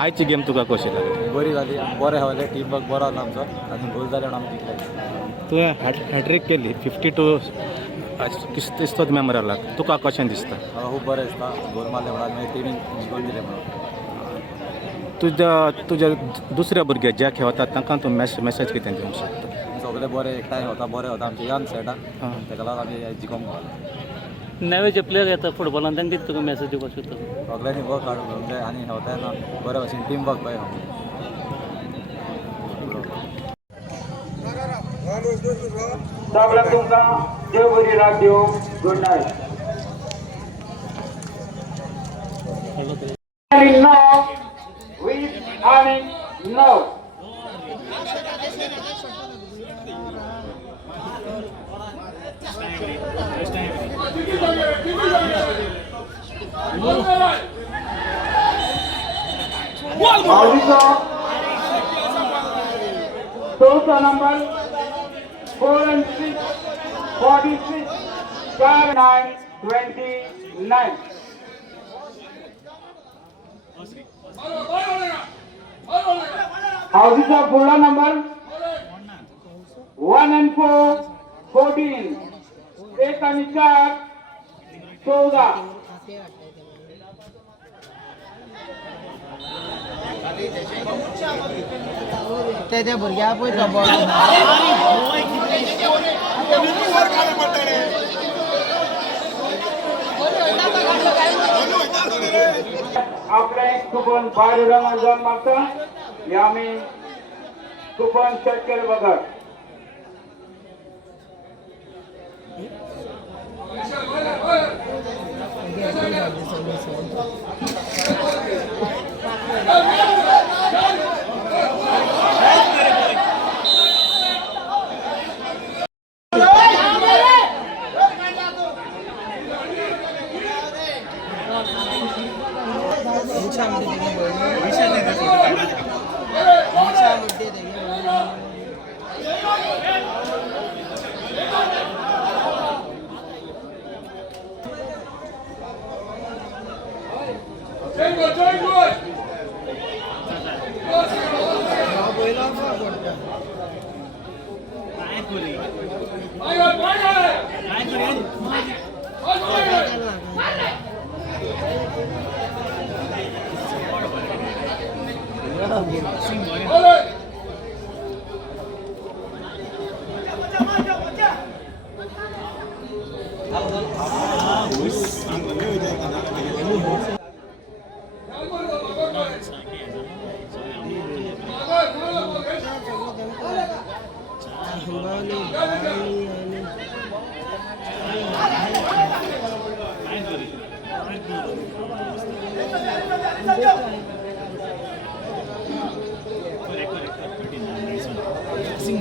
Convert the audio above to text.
आयची गेम तुका कशी लागली? बरी जाली बरें हवले टीम वर्क बरो आसा आमचो आनी गोल जाले म्हणून आमी जिखले. तुवें हॅट्रीक केली 52 दिसतो मेमोरियलाक तुका कशें दिसता? खूब बरें दिसता गोल मारले म्हणून मागीर टिमीन जिखून दिले म्हणून. तुज्या दुसऱ्या भुरग्या जे खेळटात तांकां तूं मॅसेज कितें दिवंक शकता? सगळे बरे एकठांय होता बरें होता आमचे यंग सेट ताका लागून आमी जिखोंक पावले. नवे जे प्लेयर येतात फुटबॉलान तांकां कितें तुका मॅसेज दिवपाक सोदता? सगळ्यांनी वर्क हार्ड करूंक जाय आनी हेवता ना बरे भशेन टीम वर्क पाहिजे. सगळ्यांक तुमकां देव बरी रात दिवं. Good night. आणि नव total number 4 and 6 46 9 29. Houses of Bulla number 1 and 4 14 1 आणि 4 14. त्या भुरग्या पळय तो बॉल आपल्या एक कुपन भायर रंगान जावन मागता हे आमी कुपन सेट केले बघत. Sing